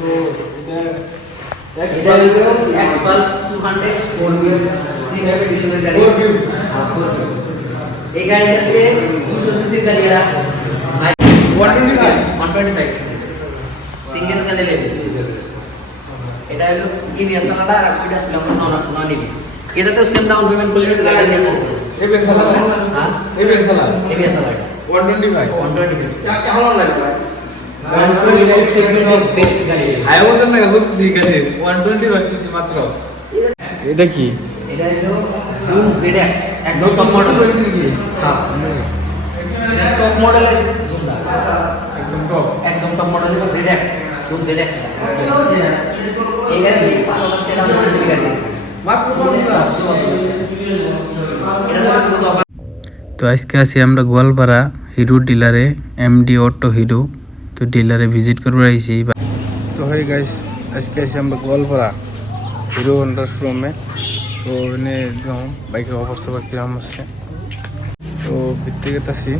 তো এটা এটা হলো X-Pulse 200 4-wheel প্রিমিয়াম এডিশনের গাড়ি। 4-wheel এই গাড়িটাতে 200 সিসি গাড়ি, এটা 125 সিঙ্গেল চ্যানেল এবিএস। এটা হলো এবিএস আলাদা, আর এটা ছিল নন এবিএস। এটাতেও সেম ডাউন পেমেন্ট করলে গাড়ি নিয়ে যাবো। এবিএস আলাদা, হ্যাঁ এবিএস আলাদা 125 চাকা হালান লাগবে 125 সেগমেন্টের বেস্ট গাড়ি। হাইওয়াসার না লুকস দি গাড়ি 125 সিসি মাত্র। এটা কি? এটা হলো Zoom ZX, একদম টপ মডেল করেছেন কি? হ্যাঁ, এটা টপ মডেলের Zoom দা, একদম টপ টপ মডেলের ZX, Zoom ZX। এই গাড়ি 5 লাখ টাকা দামের গাড়ি, মাত্র 5 লাখ। এটা পুরো অফার। তো আজকে আছি আমরা গোয়ালপাড়া হিরো ডিলারে, এমডি অটো হিরো। তো ডিলারে ভিজিট করবো আইছি। তো হাই গাইস, আজকে আছি আমরা গোয়ালপাড়া হিরো হন্ডার শোরুমে। তো এনে একদম বাইকের অফার সবার কিরম আছে, তো ভিত্তি গেতাছি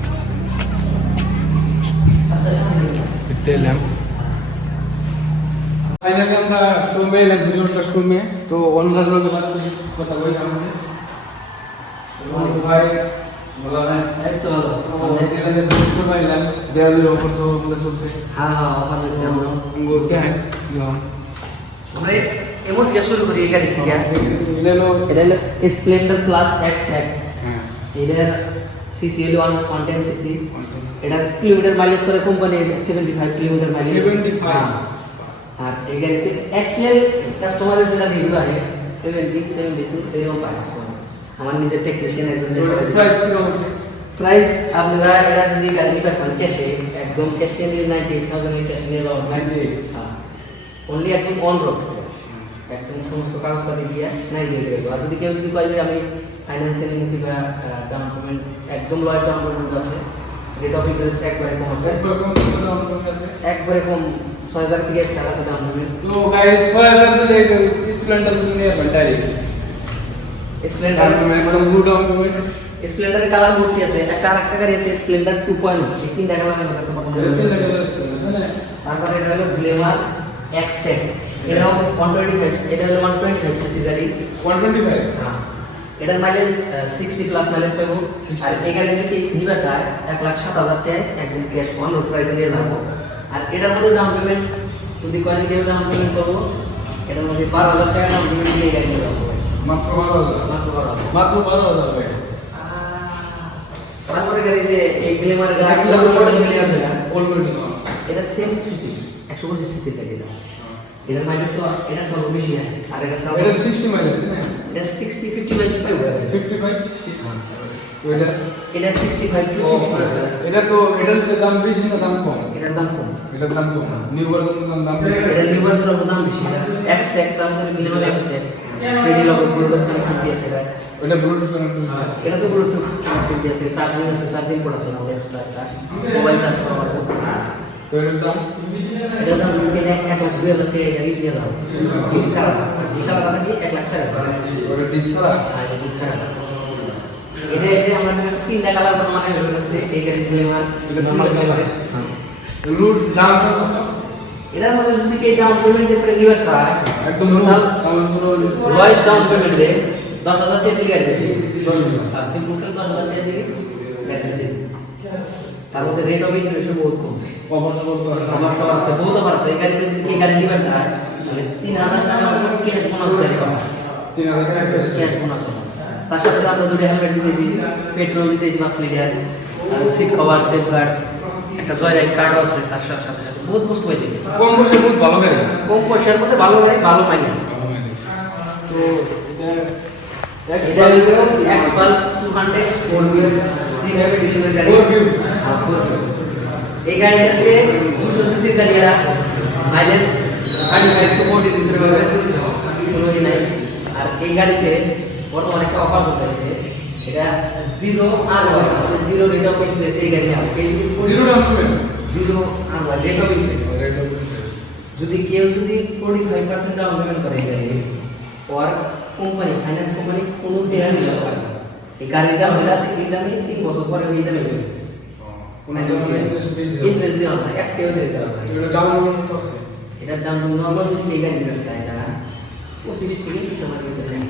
ভিত্তি এলাম। ফাইনালি আমরা শোরুমে এলাম, ভিডিওটা শোরুমে। তো অন্যান্য লোকের সাথে কথা বলি আমাদের ভাই বলা না এই তো ভালো। আমাদের ডিলারে ভিডিও পাইলাম, দেওয়ালের অফার সব বলে চলছে। হ্যাঁ হ্যাঁ, অফার দিচ্ছে আমরা। আঙ্গুর হ্যাঁ, আমরা এমন দিয়ে শুরু করি এই গাড়ি থেকে। এলো এটা হলো স্প্লেন্ডার প্লাস এক্স ট্যাগ। হ্যাঁ এটার সিসি হলো 110 সিসি। এটা কিলোমিটার মাইলেজ করে কোম্পানি 75 কিলোমিটার মাইলেজ। 75 আর এই গাড়িতে অ্যাকচুয়াল কাস্টমারের যেটা রিভিউ আছে 70 72 এরকম পায় কাস্টমার। আমার নিজের টেকনিশিয়ান একজন প্রাইস কি রকম? প্রাইস আপনারা এটা যদি গাড়ি পাচ্ছেন ক্যাশে, একদম ক্যাশ নিয়ে 98,000 এর ক্যাশ নিয়ে যাওয়ার 98। হ্যাঁ, অনলি একদম অন রোড, একদম সমস্ত কাগজপাতি দিয়ে 98 আর যদি কেউ যদি কয় যে আমি ফাইন্যান্সিয়ালি কিংবা ডাউন পেমেন্ট একদম লয় ডাউন পেমেন্ট আছে, রেট অফ ইন্টারেস্ট একবারে কম আছে, একবারে কম 6,000 থেকে 7,000 ডাউন পেমেন্ট। তো গাইস 6000 দিলে স্প্লেন্ডার নিয়ে ব্যাটারি স্প্লেন্ডার একদম গুড ডাউন পেমেন্ট। স্প্লেন্ডারের কালার ভর্তি আছে, একটা আরেকটা গাড়ি আছে স্প্লেন্ডার 2.0, এই তিনটা কালার আমার কাছে পছন্দ হয়েছে। তারপরে এটা হলো গ্লেমার এক্স-টেক, এটাও 125, এটা হলো 125 সিসি গাড়ি 125। হ্যাঁ, এটার মাইলেজ 60 প্লাস মাইলেজ পাবো। আর এই গাড়ি যদি নিবে চায় 1,07,000 টাকায় একদম ক্যাশ অন রোড প্রাইসে নিয়ে যাবো। আর এটার মধ্যে ডাউন পেমেন্ট যদি কয়েন দিয়ে ডাউন পেমেন্ট করবো, এটার মধ্যে 12,000 টাকা ডাউন পেমেন্ট দিয়ে গাড়ি নিয়ে যাবো। মাত্র 12,000। মাত্র 12,000। মাত্র 12,000 ভাই। তারপরে গাড়ি যে এই গ্লেমার গাড়ি মডেল মিলে আছে না, ওল্ড মডেল। এটা সেম সিসি 125 সিসি গাড়ি। এটার মাইলেজ তো এটা সব বেশি আছে, আর এটা সব এটা 60 মাইলেজ না? এটা 60 55 পাইবো। 55 60। তো এটা 65 টু 60। এটা তো এটার চেয়ে দাম বেশি না দাম কম? এটার দাম কম। এটার দাম কম, নিউ ভার্সনের দাম বেশি। এটা নিউ ভার্সনের দাম বেশি। এক্স ট্যাগ দাম করে minimum x tag 3D logo Bluetooth connectivity আছে এটা। ওটা ব্লুটুথ কানেক্ট। এটা তো ব্লুটুথ কানেক্টিভিটি আছে, চার্জিং আছে, চার্জিং পোর্ট আছে আমাদের এক্সট্রা একটা মোবাইল চার্জ করা পারবো। তো এটার দাম এটার দাম কিনে 1,02,000 টাকা গাড়ি দিয়ে যাও। ডিসকাউন্ট কি 1,04,000 টাকা। ওটা ডিসরা। আর এটা ডিসকাউন্ট এটা আমাদের কাছে তিনটা কালার বর্তমানে রয়েছে এই গাড়ি গ্লেমার, এটা নরমাল কালার। লুট দাম এটার মধ্যে যদি কে ডাউন পেমেন্ট করে নিবে স্যার, একদম টোটাল সামান পুরো লয়েস্ট ডাউন পেমেন্ট দে 10,000 টাকা দিয়ে গাড়ি দেবে। 10,000। আর সিম্পল করে 10,000 টাকা দিয়ে গাড়ি দেবে। তার মধ্যে রেট অফ ইন্টারেস্ট বহুত কম। অফার সব তো আছে। আমার সব আছে, বহুত অফার আছে। এই গাড়িতে যদি কে গাড়ি নিবে স্যার, তাহলে 3,000 টাকা ক্যাশ বোনাস গাড়ি পাবে। 3000 টাকা। ক্যাশ বোনাস পাবে। তার সাথে আমরা দুটো হেলমেট দিতেছি, পেট্রোল দিতেছি 5 লিটার, আর সিট কভার, সেফ গার্ড, একটা জয় রাইড কার্ডও আছে তার সাথে সাথে বহুত বস্তু পাইতেছি। কম পয়সা বহুত ভালো গাড়ি। কম পয়সার মধ্যে ভালো গাড়ি, ভালো মাইলেজ। তো এটা এটা হলো X-Pulse 200 4-wheel প্রিমিয়াম এডিশনের গাড়ি। 4-wheel। হ্যাঁ, 4-wheel। এই গাড়িটাতে 200 সিসির গাড়ি, এটা মাইলেজ 35 টু 40 ভিতরে পাবে, কোনোই নাই। আর এই গাড়িতে বর্তমানে একটা অফার চলতেছে, এটা জিরো আনওয়ার, মানে জিরো রেট অফ ইন্টারেস্ট। এই গাড়ি zero down payment. Zero Anwar rate of interest. যদি কেউ 45% ডাউন পেমেন্ট করে এই গাড়ি, আর কোম্পানি ফাইন্যান্স কোম্পানি কোনো টাকা দিতে পারে না। এই গাড়ির দাম যেটা আছে এই দামে 3 বছর পরে ওই দামে পাবে। কোনো ইন্টারেস্ট দেওয়া হয় না, এক টাকাও দিতে হবে না। এটা ডাউন পেমেন্ট তো আছে। এটার দাম নর্মাল যদি এই গাড়ি নিতে চাই তারা 25 থেকে 30,000 ভিতরে নেয়।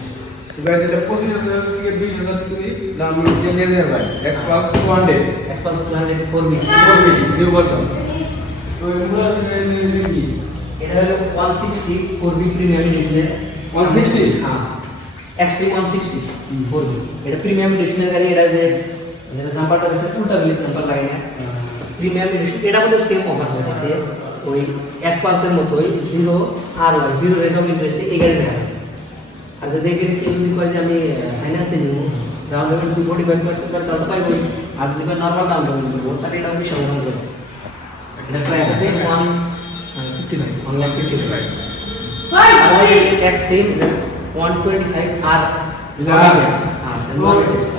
তো গাইস এটা 25,000 থেকে 20,000 থেকে দাম দিয়ে নিয়ে যাবে ভাই Xpulse 200 Xpulse 200 4B new version. তো এগুলো আছে কি এটা হলো 160 4B প্রিমিয়াম এডিশনের 160 হ্যাঁ Extreme 160 4B এটা প্রিমিয়াম এডিশনের গাড়ি। এটা যে যেটা জাম্পারটা আছে উল্টা বিলি জাম্পার লাগে না প্রিমিয়াম এডিশন। এটা মধ্যে সেম অফার আছে ওই Xpulse এর মতোই 0 আর 0 রেট অফ ইন্টারেস্ট এই গাড়ি দেয়। আর যদি এখানে কেউ যদি কয় যে আমি ফাইন্যান্সে নিব ডাউন পেমেন্ট 45% করে তাহলে পাইবই। আর যদি নর্মাল ডাউন পেমেন্ট করবো তাহলে এটা আমি সমাধান করবো। এটা প্রাইস আছে 155 155 আর ওই Extreme 125 আর এটা ABS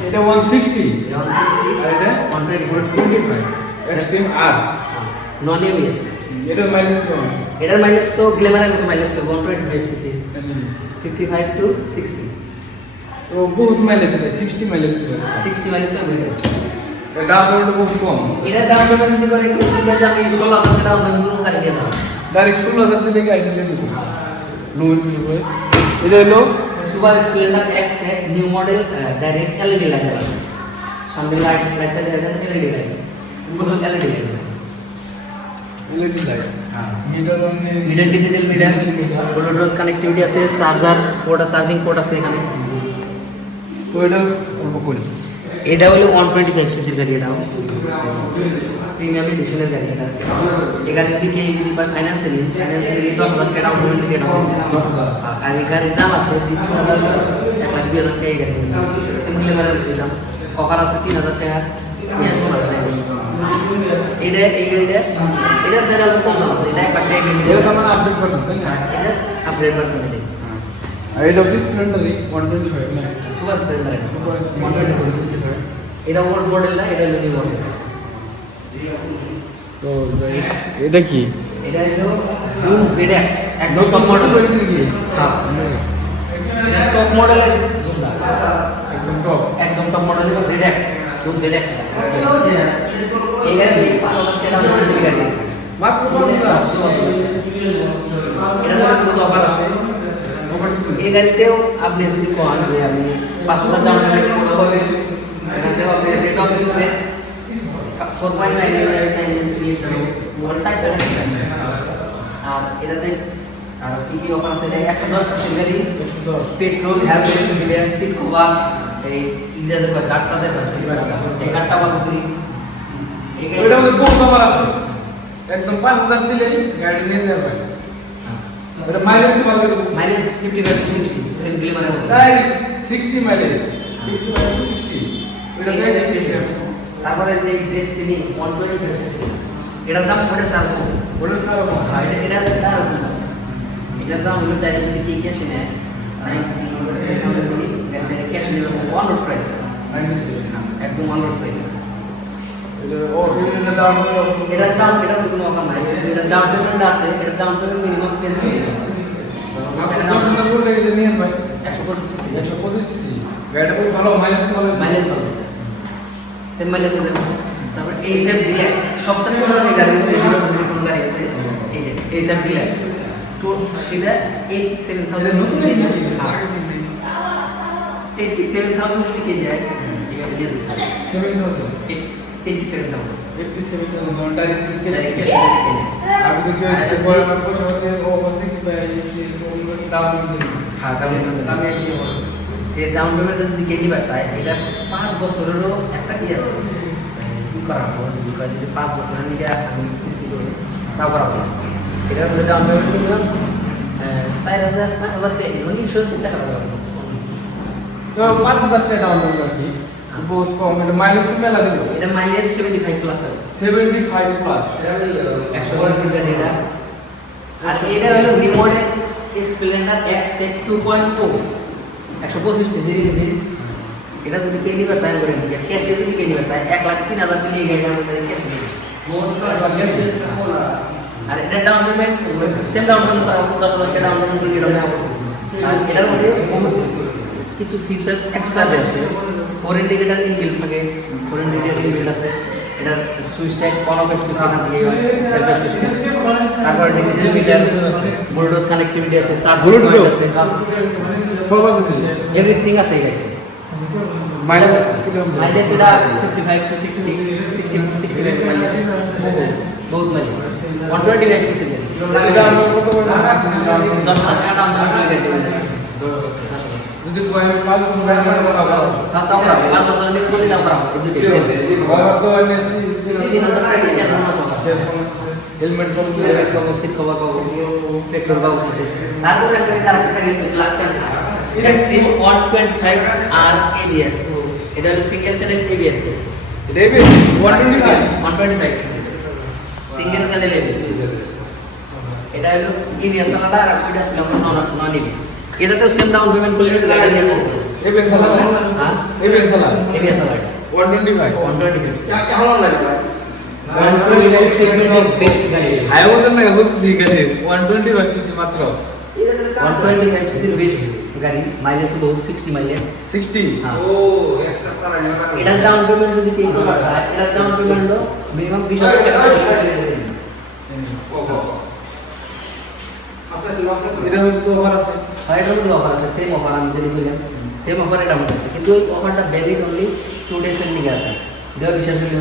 এটা 160 এটা 160 আর এটা 125 Extreme R নন ABS। এটার মাইলেজ কত? এটার মাইলেজ তো গ্ল্যামারের মতো মাইলেজ তো 125 সিসি 55 টু 60 তো বহুত মাইলেজ আছে 60 মাইলেজ 60 মাইলেজ পাবে। এটা দাম তো বহুত কম। এটার দাম পেমেন্ট যদি করে কেউ যদি বলে আমি 16,000 টাকা দাম পেমেন্ট করবো গাড়ি দিয়ে দাও ডাইরেক্ট 16,000 থেকে গাড়ি দিয়ে দেবো লোন করে। এটা হলো সুপার স্প্লেন্ডার এক্স है new model direct LED light है सामने लाइट का देखा ना एलईडी लाइट ऊपर तो एलईडी लाइट है এলইডি লাইট। মিটার মানে metre digital meter Bluetooth connectivity আছে চার্জার পোর্ট চার্জিং পোর্ট আছে এখানে। তো এটা অল্প করি। এটা হলো 125 সিসির গাড়ি। এটাও প্রিমিয়াম এডিশনের গাড়ি। এটা এখানে যদি কেউ যদি বা ফাইন্যান্সে নিন 10,000 টাকা ডাউন পেমেন্ট দিয়ে দাও। 10,000 আর এই গাড়ির দাম আছে 1,02,000 টাকা এই গাড়ি সিম্পল লেভেলের দাম অফার আছে 3,000 টাকা এটা এই গাড়িটা এটা সেটা কম দাম আছে। এটা একটা গাড়ি এটা মানে আপডেট করছেন তাই না? এটা আপগ্রেড ভার্সন এটা আর এটা কি স্প্লেন্ডারই 125 না? সুপার স্প্লেন্ডার সুপার 124 সিসি এটা ওল্ড মডেল না এটা নিউ মডেল। তো এটা কি? এটা হলো জুম ZX একদম টপ মডেল হয়েছে নাকি? হ্যাঁ এটা টপ মডেলের জুমটা একদম টপ। একদম টপ মডেলের ZX জুম ZX এই গাড়ি 5,000 টাকা দাম দিয়ে গাড়ি মাত্র 5,000। এটা কত অফার আছে এই গাড়িতেও আপনি যদি কোন যে আমি 5,000 দাম পেমেন্ট করতে হবে এখানে আপনি rate of interest 4.99 mobile site আর এটাতে আর কি অফার আছে এটা 110 সিসির গাড়ি 110 petrol health insurance seat cover এই ইন্ডিয়াতে কয় কার্ডটা দেয় এই কার্ডটা পাবো ফ্রি। এই এটা মধ্যে বহুত অফার আছে। একদম 5,000 দিলেই গাড়ি নিয়ে যাবে। এটা মাইলেজ কি পাবে? মাইলেজ 55 টু 60 সেম গ্ল্যামারের মতো ডাইরেক্ট 60 মাইলেজ 55 to 60 এটা গাড়ি সিসি। তারপরে যে ডেস্টিনি 125 সিসি এটার দাম পড়ে স্যার বলে স্যার এটার দাম হলো ডাইরেক্ট যদি কি ক্যাশে নেয় 97,000 কোটি ক্যাশ নিলে ওয়ান রোড প্রাইস 97 একদম ওয়ান রোড প্রাইস। এটা ও এটা দাম এটার দাম এটা কোনো অফার নাই। এটার দাম পেমেন্ট আছে এটার দাম পেমেন্ট মিনিমাম 10 মিলিয়ন 10,000 করে এটা নিয়ে ভাই 125 সিসি 125 সিসি গাড়িটা খুব ভালো মাইলেজ ভালো মাইলেজ ভালো সেম মাইলেজ আছে। তারপর এই সেম ডিলাক্স সবচেয়ে বড় গাড়ি যদি কোনো গাড়ি আছে এই যে এই সেম ডিলাক্স তো সেটা 87,000 নতুন নেই নাকি? 87,000 থেকে যায় 7,000 87,000 87,000 ঘন্টা রিসিভ আর যদি কেউ পরে পয়সা দিয়ে ও বসে কি ভাই এসে দাম দিন। হ্যাঁ দামে কি হবে সে ডাউন পেমেন্ট যদি কেজি বাঁচায় এটা 5 বছরেরও একটা কি আছে কি করা হবে যদি 5 বছরের নিয়ে আমি কিস্তি করি তাও করা হবে। এটা যদি ডাউন পেমেন্ট করলাম 4,000 5,000 টাকা মানে ইন্স্যুরেন্স টাকা হবে তো 5,000 টাকা ডাউন পেমেন্ট আর কি বহুত কম। এটা মাইলেজ কি মেলা দিল? এটা মাইলেজ 75 প্লাস হবে 75 প্লাস 100% এটা। আর এটা হলো new model Splendor X-Tech 2.2 125 CC engine. এটা যদি কে নিবে সাইন করে দিই ক্যাশে যদি কে নিবে সাইন 1,03,000 দিলে এই গাড়িটা আমাদের ক্যাশে নিবে। আর এটা down payment same down payment করা হবে 10,000 টাকা ডাউন পেমেন্ট করে এটা হবে। আর এটার মধ্যে কিছু ফিচার্স এক্সট্রা আছে। ফোর ইন্ডিকেটর ইনবিল্ট থাকে 4 ইন্ডিকেটর ইনবিল্ট আছে এটার switch type on off switch এখান থেকে সেলফ সিস্টেম। তারপর ডিজিটাল মিটার, ব্লুটুথ কানেক্টিভিটি আছে, চার্জ পয়েন্ট আছে, সব আছে কি? এভরিথিং আছে এই গাড়িতে। মাইলেজ মাইলেজ এটা 55 to 60 মাইলেজ, বহুত মাইলেজ। 125 সিসি এটা আমরা কত করে 10 লাখ টাকা দাম করে যদি 5 বছর গাড়ি করা ভালো তাও 5 বছর নিয়ে কোটি দাম করা হয় এই দুটো আমার তো এনে 3000 টাকা দিয়ে কেন হেলমেট করতে পাবো, সিট কভার পাবো, পেট্রোল পাবো। তারপরে একটা গাড়ি আরেকটা গাড়ি আছে ব্ল্যাক এক্সট্রিম 125 আর এবিএস। এটা হলো সিঙ্গেল চ্যানেল এবিএস। রেবে 125 সিঙ্গেল চ্যানেল এবিএস। এটা হলো এবিএস আলাদা, আর এটা ছিল নন এবিএস। এটাতেও সেম ডাউন পেমেন্ট করলে গাড়ি নিয়ে যাবো। এবে সালা হ্যাঁ এবে সালা এবিএস আলাদা 125 125 কেমন লাগে ভাই? 125 সেগমেন্টের বেস্ট গাড়ি। আই ওয়াজ না বুঝছি ঠিক আছে 125 সিসি মাত্র 125 সিসির বেস্ট গাড়ি, মাইলেজ বহুত 60 মাইলেজ। 60 হ্যাঁ ও এক্সট্রা তারা নিয়ে এটার ডাউন পেমেন্ট যদি কেউ করতে চায়, এটার ডাউন পেমেন্ট হলো মিনিমাম 20,000 টাকা এটা তো অফার আছে ফাইটার মধ্যে অফার আছে, সেম অফার আমি যদি বললাম সেম অফার এটা মধ্যে আছে, কিন্তু ওই অফারটা ভ্যালিড অনলি 2 ডেজের দিকে আছে। দেওয়া বিশ্বাস হইল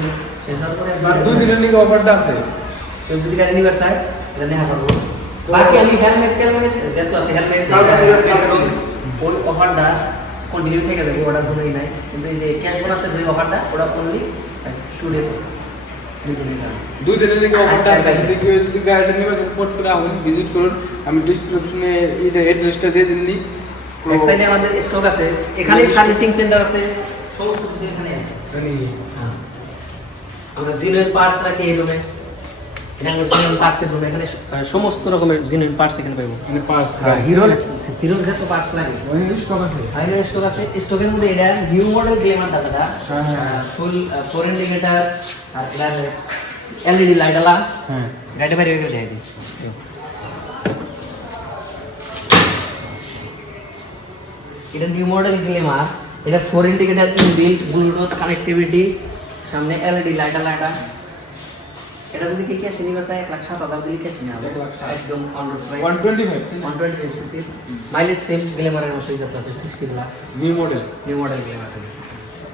শেষ হওয়ার পরে আর 2 দিনের নিকে অফারটা আছে। কেউ যদি গাড়ি নিবার চায় এটা নেওয়া পারবো। বাকি আমি হেলমেট যেহেতু আছে হেলমেট ওই অফারটা কন্টিনিউ থেকে যাবে, ওটা ভুলেই নাই। কিন্তু এই যে ক্যাশ বোনাসের যে অফারটা ওটা অনলি 2 ডেজ আছে, 2 দিনের জন্য। 2 দিনের নিকে অফারটা আছে। যদি গাড়িটা নিবে সাপোর্ট করে আমাকে ভিজিট করুন, আমি ডেসক্রিপশনে এটা অ্যাড্রেসটা দিয়ে দিননি। এক সাইডে আমাদের স্টক আছে, এখানে সার্ভিসিং সেন্টার আছে, সমস্ত কিছু এখানে আছে। আমরা জিনের পার্টস রাখি এই রুমে, এটা হলো জিনের পার্টসের রুম। এখানে সমস্ত রকমের জিনের পার্টস এখানে পাবো। মানে পাস হিরোর যত পার্টস লাগে ওই স্টক আছে। হাইলার স্টক আছে। স্টকের মধ্যে এটা নিউ মডেল গ্ল্যামার দাদা, হ্যাঁ। ফুল 4 ইন্ডিকেটর আর এটার এলইডি লাইট আলা। হ্যাঁ গাড়ি বাইরে করে দেয় দিই। এটা নিউ মডেল গ্ল্যামার, এটা 4 ইন্ডিকেটর ইনবিল্ট, ব্লুটুথ কানেক্টিভিটি, সামনে এলইডি লাইট আলা। এটা যদি কি ক্যাশ নিবার চায় 1,07,000 দিলে ক্যাশ নিয়ে হবে 1,07,000 একদম on road price. 125 125 CC mileage same গ্ল্যামারের মতোই যাচ্ছে, 60 plus new model. New model Glamour.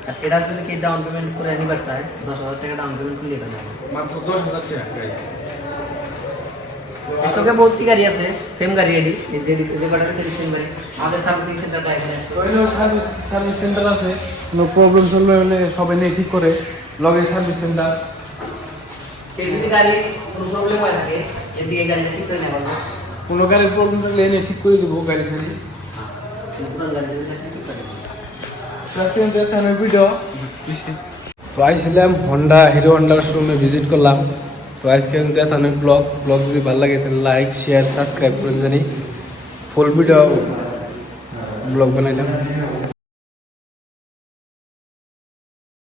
আর এটা যদি কি ডাউন পেমেন্ট করে নিবার চায় 10,000 টাকা ডাউন পেমেন্ট করলে এটা যাবে। মাত্র 10,000 টাকা গাইস। স্টকে বহুত গাড়ি আছে, সেম গাড়ি রেডি, এই যে কটা আছে সেম গাড়ি। আমাদের সার্ভিসিং সেন্টারটা এখানে আছে। ওইখানে সার্ভিস সেন্টার আছে, কোনো প্রবলেম সলভ হলে সবাই নিয়ে ঠিক করে লগে সার্ভিস সেন্টার। কেউ যদি গাড়ি কোনো প্রবলেম হয় থাকে এদিকে গাড়িটা ঠিক করে নেওয়া হবে। কোনো গাড়ির প্রবলেম থাকলে এনে ঠিক করে দেবো গাড়ি সারি। পুরো গাড়ি ঠিক করে দেবো। আজকে আমি ভিডিও তো আইছিলাম হন্ডা হিরো হন্ডার শোরুমে ভিজিট করলাম। তো আজকে দেখানো ব্লগ যদি ভালো লাগে তাহলে লাইক শেয়ার সাবস্ক্রাইব করে জানি ফুল ভিডিও ব্লগ বানাইলাম।